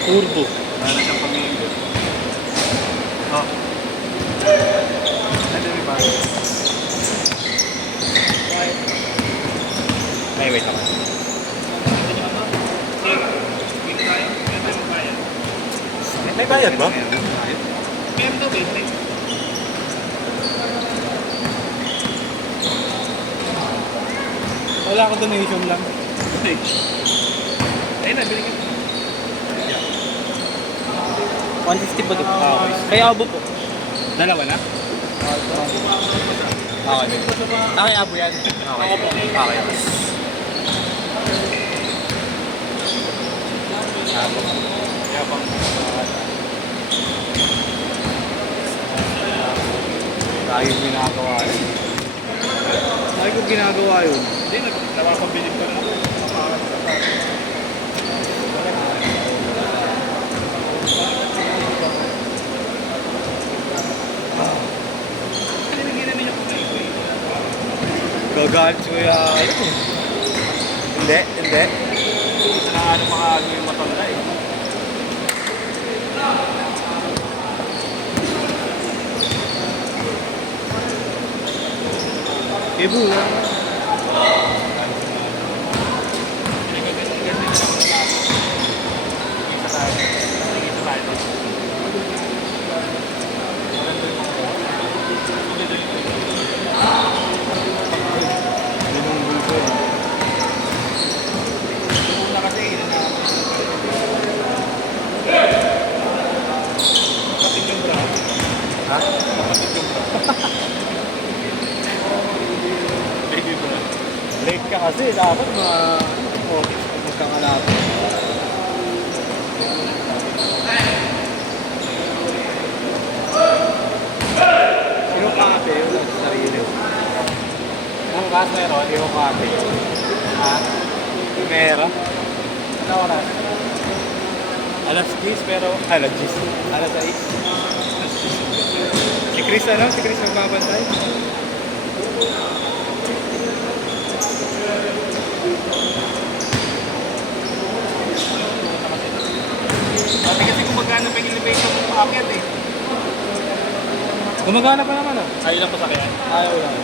Turbo. Wala na siyang pamilya. Oh. Ano yung ba? Ay, wait ako. May bayad ba? Meron daw, wait. Wala ako donation lang. Ayun na, bilhin ka. 150 po doon. Okay. Kaya abo po. Dalawa na? Okay. Okay, abo yan. Okay. Okay. Abo. Kaya pang tayo ginagawa yun. Tayo ko ginagawa yun. Hindi, napapabilib ko na ako. Gagalit ko yan. Hindi. Isa na ano mga ano yung matanda eh. Ibu lang. Late ka kasi, dapat mga otis kung magkakalapit. Sino kate yun sa sarili? Ang kas meron, sino kate? Ha? Meron? Ano oras? Alas 10 pero, alas 10. Alas 6. Si Chris ano? Si Chris magbabantay? Sabi kasi gumagana pa yung elevation ng paakyat eh. Gumagana pa naman ah. Ayaw lang pasakyan? Ayaw lang.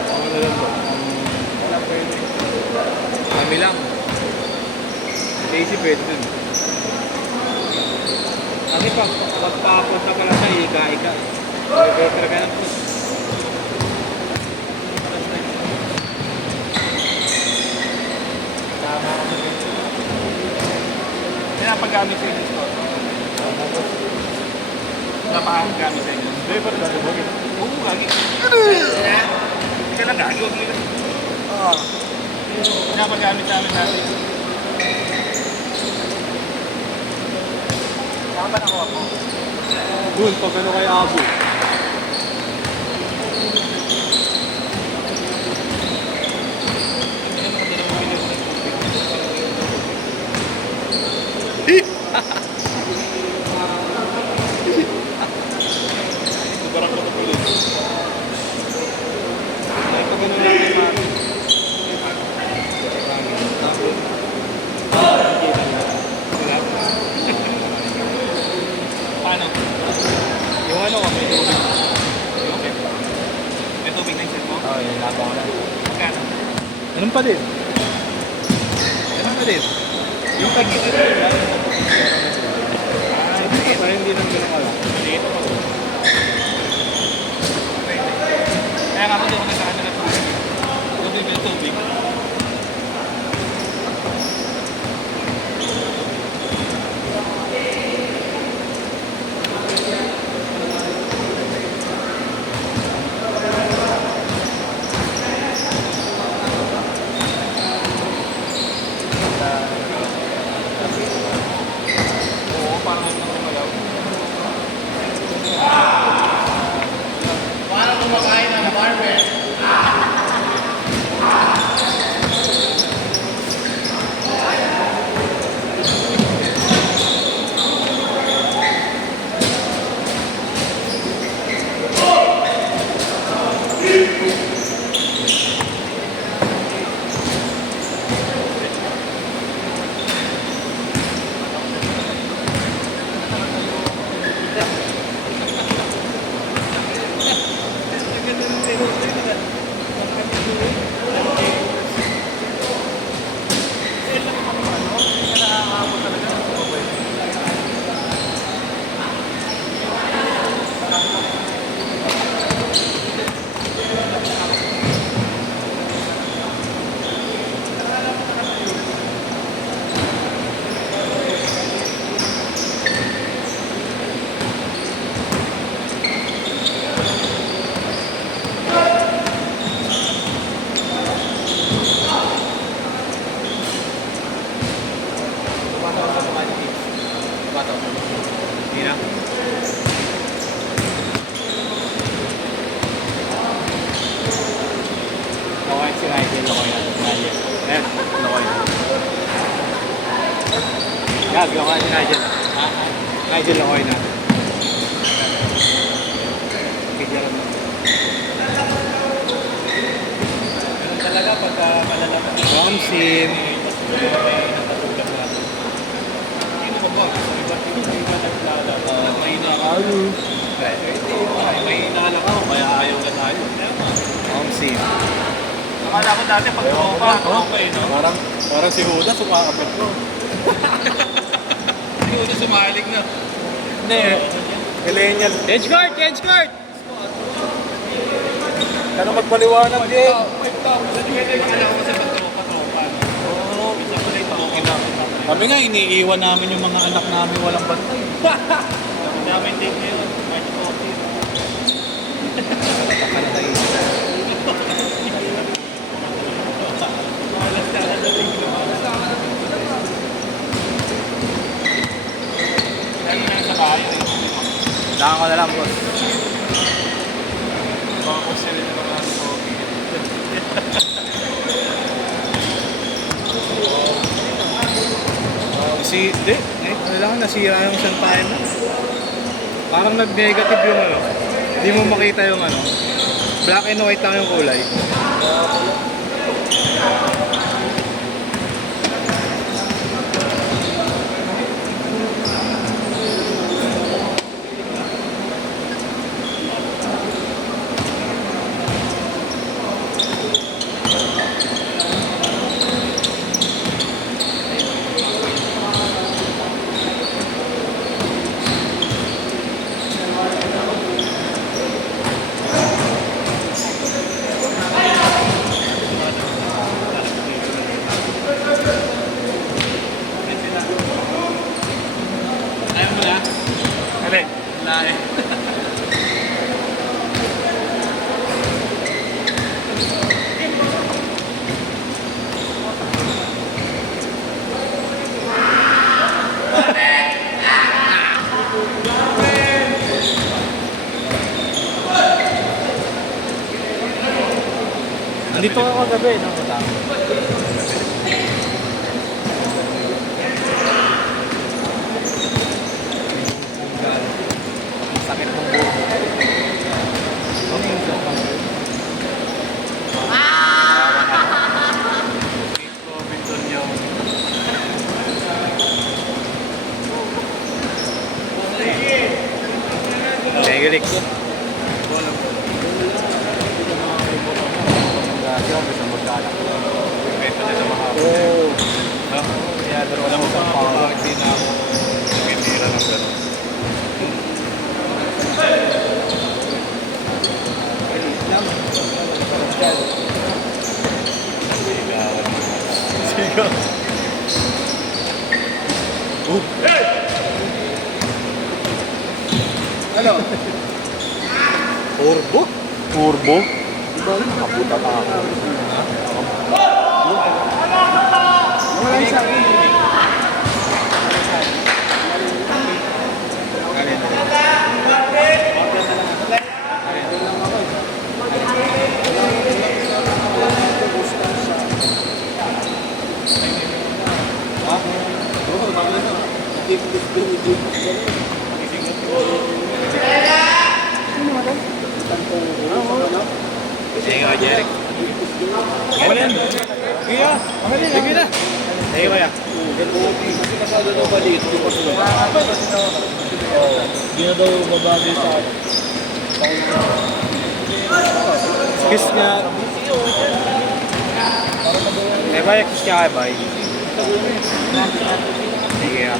Ano lang po? Wala pwede. Kami lang. Lazy pwede dun. Kasi pagpapunta ka lang sa ika-ika. Elevator ka lang. Tama ka. Pinapagamit sa inyo ito. Napagamit sa inyo. Hindi, pero dati mo. Oo, lagi. Hindi ka lang gago. Pinapagamit sa amin natin. Saan ba nakuha ko? Doon, pag ano kay Abo. Barang ko tuloy. Ay, pag ano lang yung mami. Paano? Yung ano, may tubig. Okay. May tubig na yung set mo? Oo, yung labaw ko na. Magkano? Ganun pa din. Yung pag-ito na yun. Parang hindi nang ganun ka lang. Dito pa. Kaya nga hindi ako nagkakanta ng tubig. Tubig na tubig. Oo, parang hindi nang gumalaw. Parang kumakain ng barber. Hindi na. Okay, si Nigel, okay na. Nigel. Eh, okay na. Gag, okay si Nigel. Nigel, okay na. Bigyan mo. Ganun talaga pagka malalaman. Ramsin. May inaanak ako, kaya ayaw ka tayo. Ramsin. Akala ko dati pag tropa, no? Parang si Huda, sumakapit ko. Si Huda sumalig na. Hindi. Millennial. Edge guard! Edge guard! Kano magpaliwanag din? Kami nga, iniiwan namin yung mga anak namin walang bantay. Kami namin din yun. Kahit coffee. Daan ko na lang, boss. Baka ko sila na mga coffee. Hindi. Ano lang, nasira yung isang timer. Parang nag-negative yung ano. Hindi mo makita yung ano. Black and white lang yung kulay. Alin? Lae. Nandito ako kagabi, no? Sakit ng buho. Robinson yun. Megalix. Bisa magkanak. Ito na sa mga oo. Kaya daro lang sa power. Hindi na ako nagtitira ng gano'n. Sigaw. Ano? Turbo? Turbo? Diba yun? Nakaputa pa ako. Wala isa. Sige ka, Jeric. Amalin. Iya. Amalin. Sige na. Sige ba yan? Kasi kasado daw ba dito? Hindi na daw babagay sa kiss niya. Eh, ba, kaya ba? Sige ah.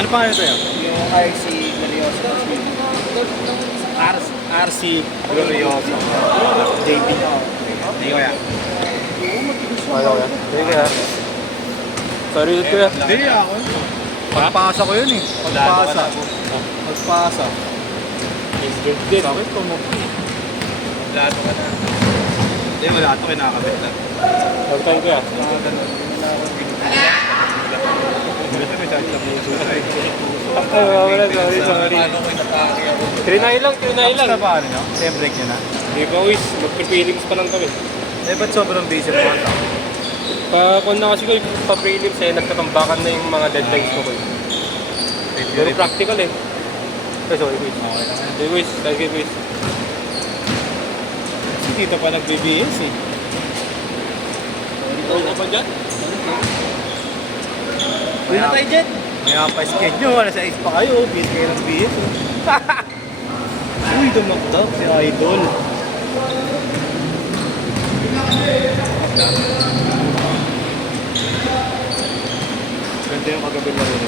Ano pa ito yan? Yung RC Glorioso. RC Glorioso. JB. Hindi ko yan. Ano kaya? Sige ha. Sorry ulit kuya. Hindi ako. Pagpasa ko yun eh. Pagpasa. Pagpasa. Din. Bakit ko mo? Lato ka na. Hindi, wala ito. Kinakabit lang. Huwag tayo kuya. Mga ganun. Ay, wala. Sorry. 3-9 lang. Tapos na ba ano nyo? Break nyo na? Di ba, Wiz? Mag-prelims pa lang kami. Eh, ba't sobrang busy mo ata? Kung na kasi ko, pa-prelims eh, nagtatambakan na yung mga deadlines ko. Pero practical eh. Ay, sorry, Wiz. Okay lang yan. Hey, Wiz. Thank you, Wiz. Dito pa nag-BBS eh. Ikaw na ba dyan? Uy na tayo dyan. May pa schedule. Nasa is pa kayo. BS kayo ng BS. Uy, dumakdak si Idol. Ganda yung kagabi laro nila.